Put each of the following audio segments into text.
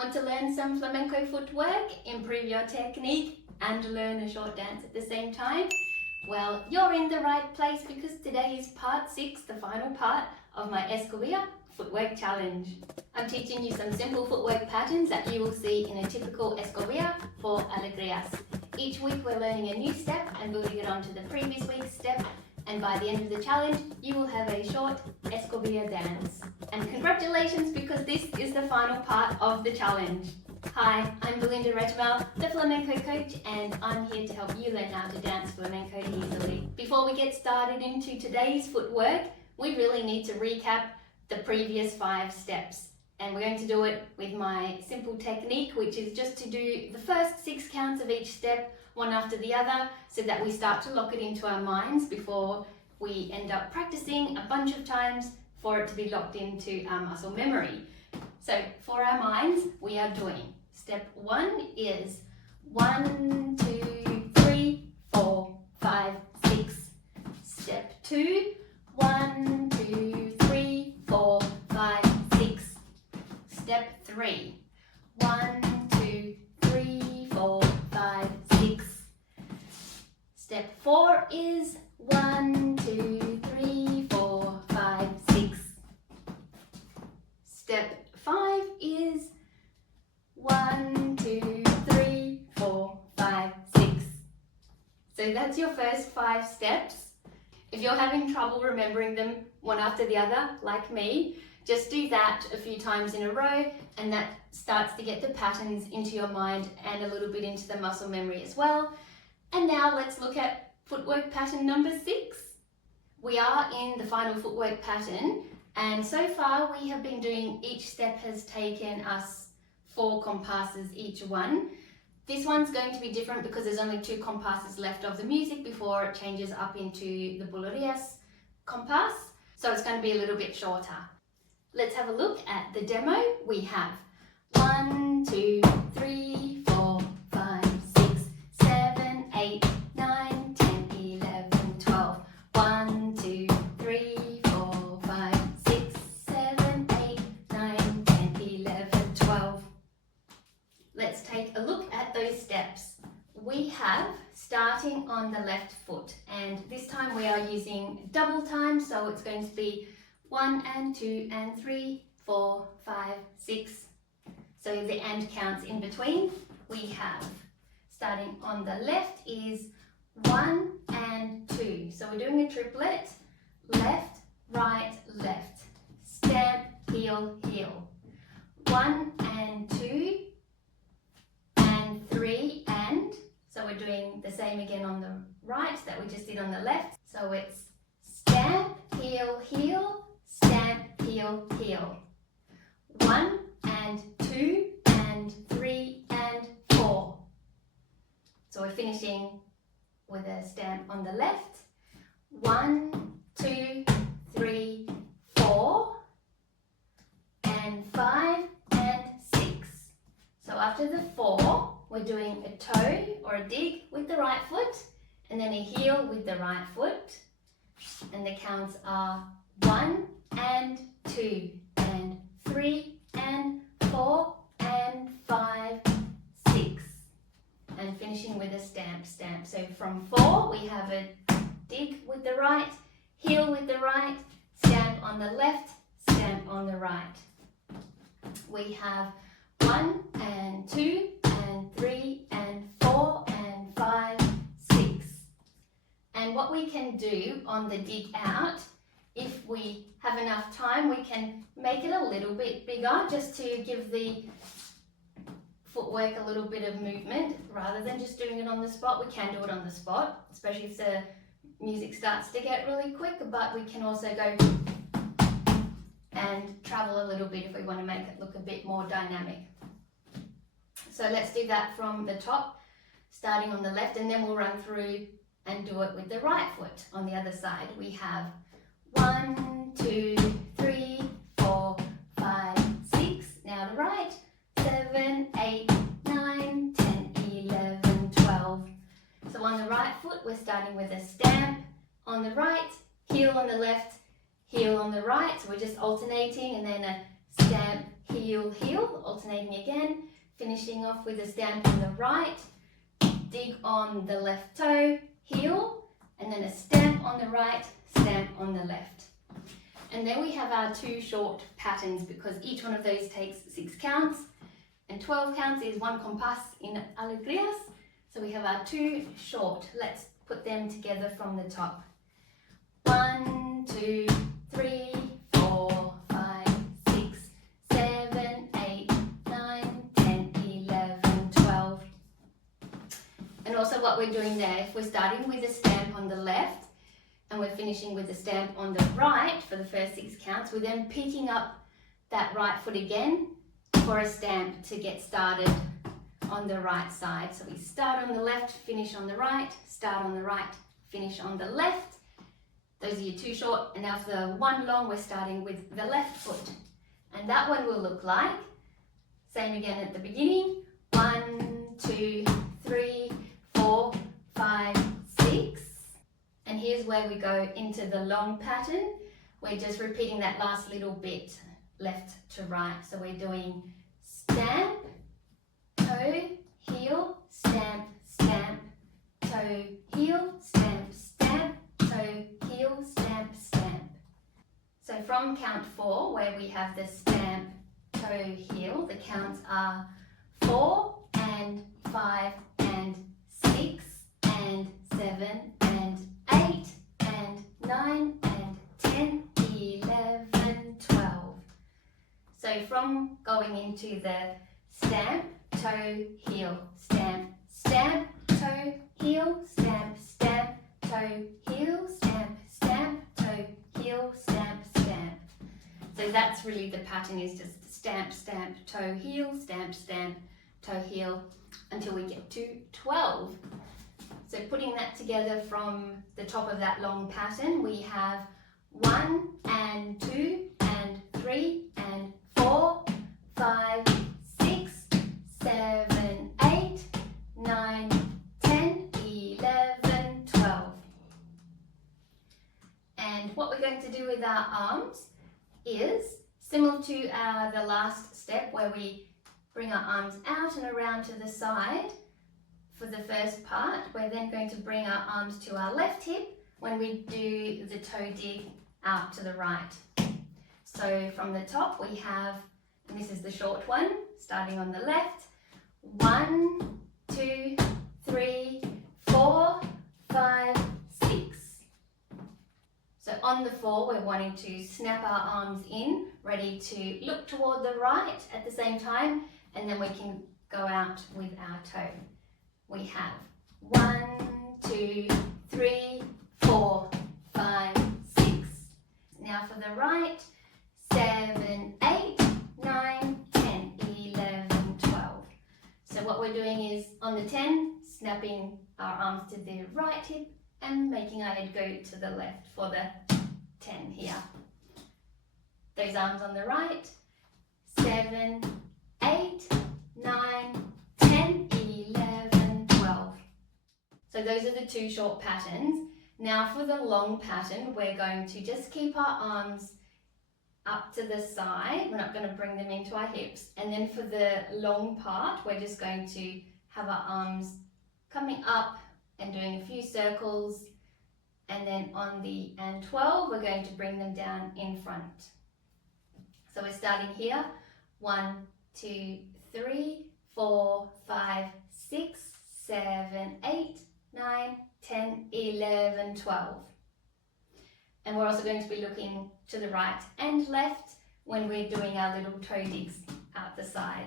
Want to learn some flamenco footwork, improve your technique and learn a short dance at the same time? Well, you're in the right place because today is part 6, the final part of my Escobilla Footwork Challenge. I'm teaching you some simple footwork patterns that you will see in a typical Escobilla for Alegrías. Each week we're learning a new step and building it onto the previous week's step, and by the end of the challenge you will have a short Escobilla dance. And congratulations, because this is the final part of the challenge. Hi, I'm Belinda Regmel, the flamenco coach, and I'm here to help you learn how to dance flamenco easily. Before we get started into today's footwork, we really need to recap the previous 5 steps. And we're going to do it with my simple technique, which is just to do the first 6 counts of each step, one after the other, so that we start to lock it into our minds before we end up practicing a bunch of times for it to be locked into our muscle memory. So for our minds, we are doing step 1 is 1, 2, 3, 4, 5, 6. Step 2, 1, 2, 3, 4, 5, 6. Step 3, 1, 2, 3, 4, 5, 6. Step 4 is 1, 2, 3, 4, 5, 6. Step 5 is 1, 2, 3, 4, 5, 6. So that's your first 5 steps. If you're having trouble remembering them one after the other, like me, just do that a few times in a row, and that starts to get the patterns into your mind and a little bit into the muscle memory as well. And now let's look at footwork pattern number 6. We are in the final footwork pattern, and so far we have been doing, each step has taken us 4 compasses each one. This one's going to be different because there's only 2 compasses left of the music before it changes up into the Alegrías compass, so it's going to be a little bit shorter. Let's have a look at the demo. We have 1, 2, 3, 4, 5, 6, 7, 8, 9, 10, 11, 12. 1, 2, 3, 4, 5, 6, 7, 8, 9, 10, 11, 12. Let's take a look at those steps. We have starting on the left foot, and this time we are using double time, so it's going to be 1 and 2 and 3, 4, 5, 6. So the and counts in between. We have starting on the left is 1 and 2. So we're doing a triplet, left, right, left. Stamp, heel, heel. 1 and 2 and 3 and. So we're doing the same again on the right that we just did on the left. So it's stamp, heel, heel, stamp, heel, heel. 1 and 2 and 3 and 4. So we're finishing with a stamp on the left. 1, 2, 3, 4 and 5 and 6. So after the 4, we're doing a toe or a dig with the right foot, and then a heel with the right foot. And the counts are 1 and 2 and 3 and 4 and 5, 6. And finishing with a stamp, stamp. So from 4 we have a dig with the right, heel with the right, stamp on the left, stamp on the right. We have 1 and 2 and 3 and 4 and 5, 6. And what we can do on the dig out, if we have enough time, we can make it a little bit bigger just to give the footwork a little bit of movement rather than just doing it on the spot. We can do it on the spot, especially if the music starts to get really quick, but we can also go and travel a little bit if we want to make it look a bit more dynamic. So let's do that from the top, starting on the left, and then we'll run through and do it with the right foot on the other side. We have 1, 2, 3, 4, 5, 6. Now the right. 7, 8, 9, 10, 11, 12. So on the right foot, we're starting with a stamp on the right, heel on the left, heel on the right. So we're just alternating, and then a stamp, heel, heel, alternating again, finishing off with a stamp on the right, dig on the left toe, heel, and then a stamp on the right, stamp on the left. And then we have our 2 short patterns because each one of those takes 6 counts and 12 counts is 1 compás in Alegrías. So we have our 2 short. Let's put them together from the top. 1, 2, 3, 4, 5, 6, 7, 8, 9, 10, 11, 12. And also what we're doing there, if we're starting with a stamp on the left and we're finishing with a stamp on the right for the first 6 counts, we're then picking up that right foot again for a stamp to get started on the right side. So we start on the left, finish on the right, start on the right, finish on the left. Those are your 2 short, and now for the 1 long, we're starting with the left foot. And that one will look like, same again at the beginning, 1, 2, 3, 4, 5, 6. And here's where we go into the long pattern. We're just repeating that last little bit, left to right. So we're doing stamp, toe, heel, stamp, stamp, toe, heel, stamp, stamp, toe, heel, stamp, stamp. So from count 4, where we have the stamp, toe, heel, the counts are 4 and 5 and 6 and 7 and 8 and 9 and 10, 11, 12. So from going into the stamp, toe, heel, stamp, stamp, toe, heel, stamp, stamp, toe, heel, stamp, stamp, toe, heel, stamp, stamp. So that's really the pattern, is just stamp, stamp, toe, heel, stamp, stamp, toe, heel, until we get to 12. So putting that together from the top of that long pattern, we have 1 and 2 and 3 and 4, 5, 6, 7, 8, 9, 10, 11, 12. And what we're going to do with our arms is similar to the last step where we bring our arms out and around to the side. For the first part, we're then going to bring our arms to our left hip when we do the toe dig out to the right. So from the top we have, and this is the short one, starting on the left, 1, 2, 3, 4, 5, 6. So on the 4, we're wanting to snap our arms in, ready to look toward the right at the same time, and then we can go out with our toe. We have 1, 2, 3, 4, 5, 6. Now for the right, 7, 8, 9, 10, 11, 12. So what we're doing is on the 10, snapping our arms to the right hip and making our head go to the left for the 10 here. Those arms on the right, 7, 8, 9, 10, 11, 12. So those are the 2 short patterns. Now for the long pattern, we're going to just keep our arms up to the side. We're not going to bring them into our hips. And then for the long part, we're just going to have our arms coming up and doing a few circles. And then on the and 12, we're going to bring them down in front. So we're starting here, 1, 2, 3, 4, 5, 6, 7, 8, 9, 10, 11, 12. And we're also going to be looking to the right and left when we're doing our little toe digs out the side.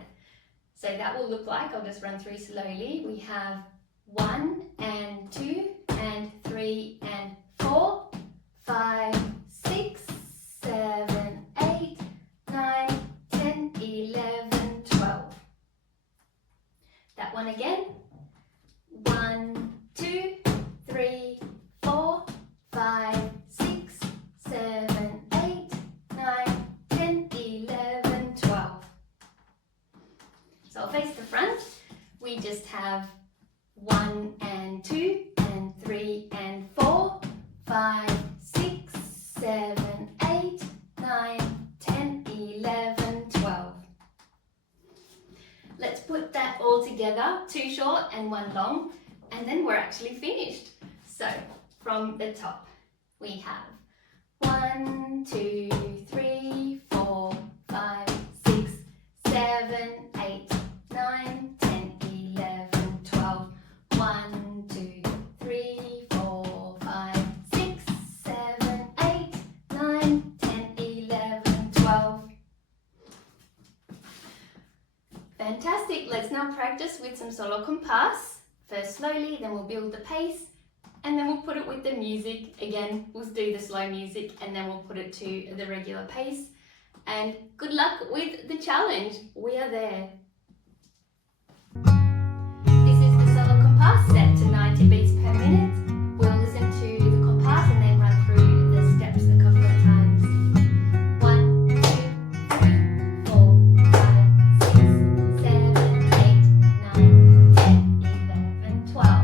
So that will look like, I'll just run through slowly. We have 1 and 2 and 3 and 4, 5, 6, 7, 8, 9, 10, 11, 12. That one again. 1, 2, 3, 4, 5, 6, 7, 8, 9, 10, 11, 12. So I'll face the front. We just have 1 and 2 and 3 and 4, 5, 6, 7, 8, 9, 10, 11, 12. all together, 2 short and 1 long, and then we're actually finished. So from the top, we have 1, 2, 3, 4, 5, 6, 7, 8, 9, 10, 11, 12. 1, 2, 3, 4, 5, 6, 7, 8, 9, 10, 11, 12. Fantastic. Let's now practice with some solo compás. First slowly, then we'll build the pace, and then we'll put it with the music. Again, we'll do the slow music and then we'll put it to the regular pace. And good luck with the challenge. We are there. This is the solo compás set to 90 beats per minute. We'll listen to the compás and then run through the steps a couple of times. 1, 2, 3, 4, 5, 6, 7, 8, 9, 10, 11, 12.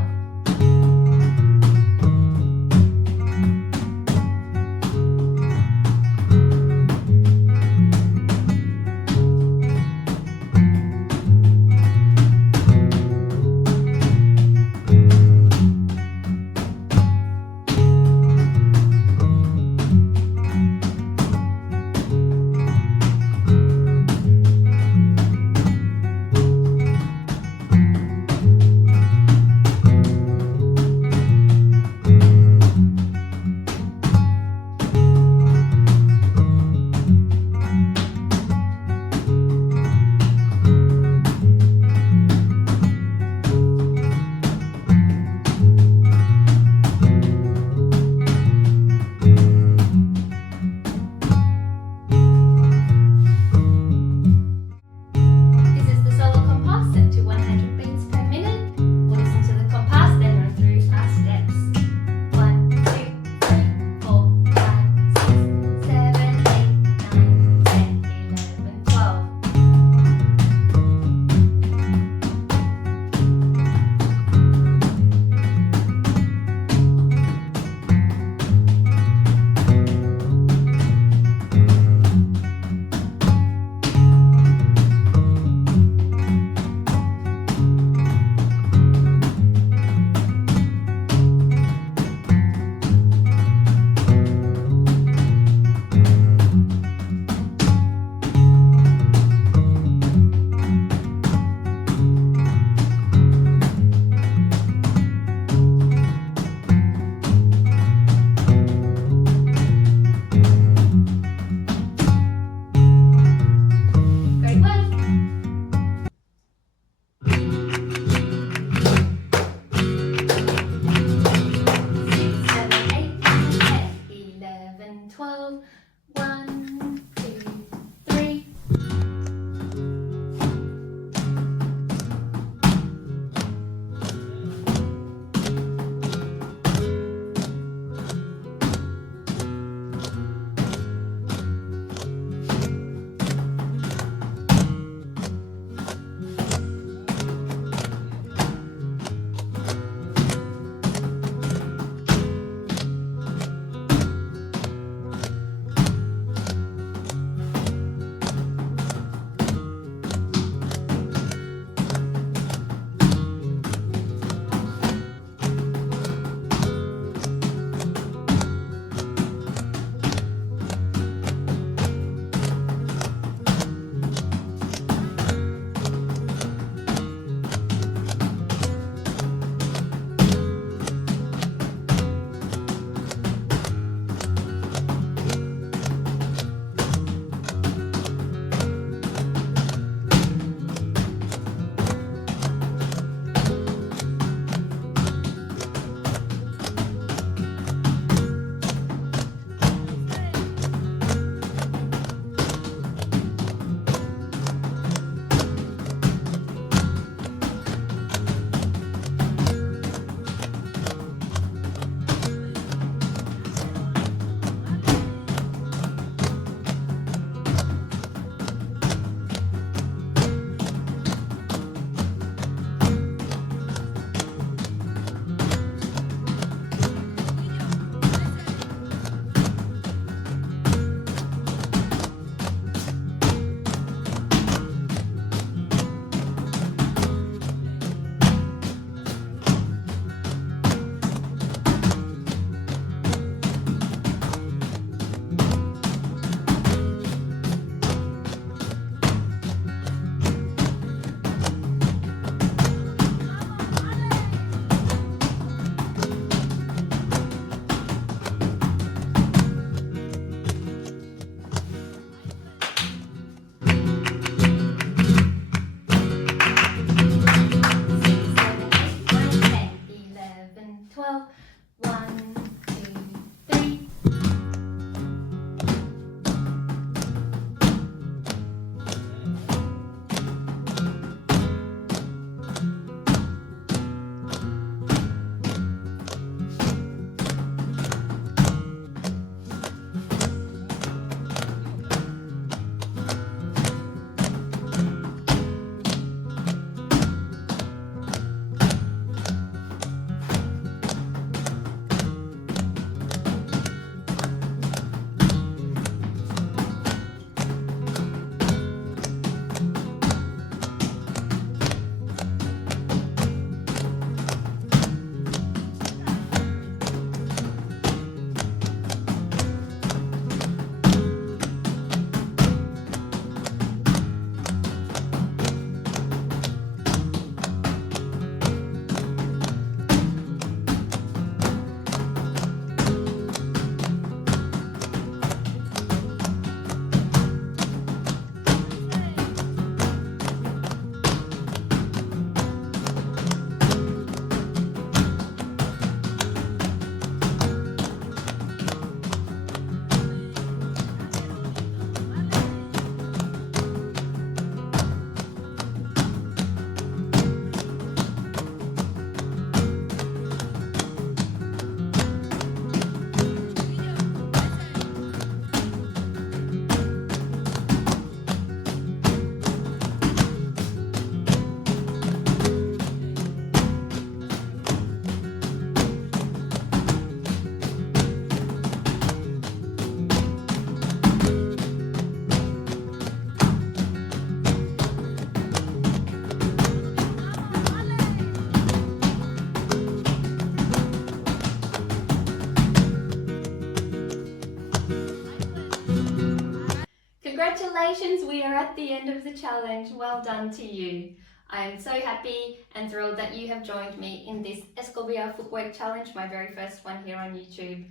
Congratulations, we are at the end of the challenge. Well done to you. I am so happy and thrilled that you have joined me in this Escobilla Footwork challenge, my very first one here on YouTube.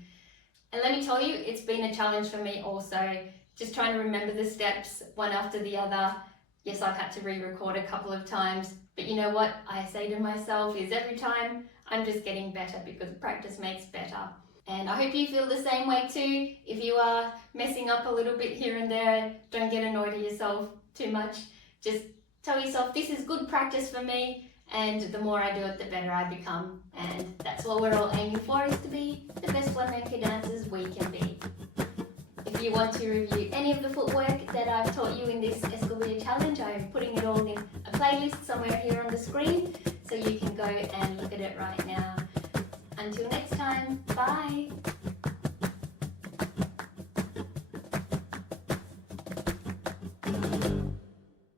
And let me tell you, it's been a challenge for me also, just trying to remember the steps one after the other. Yes, I've had to re-record a couple of times, but you know what I say to myself is every time I'm just getting better because practice makes better. And I hope you feel the same way too. If you are messing up a little bit here and there, don't get annoyed at yourself too much. Just tell yourself this is good practice for me, and the more I do it, the better I become. And that's what we're all aiming for, is to be the best flamenco dancers we can be. If you want to review any of the footwork that I've taught you in this Escobilla challenge, I'm putting it all in a playlist somewhere here on the screen, so you can go and look at it right now. Until next time, bye!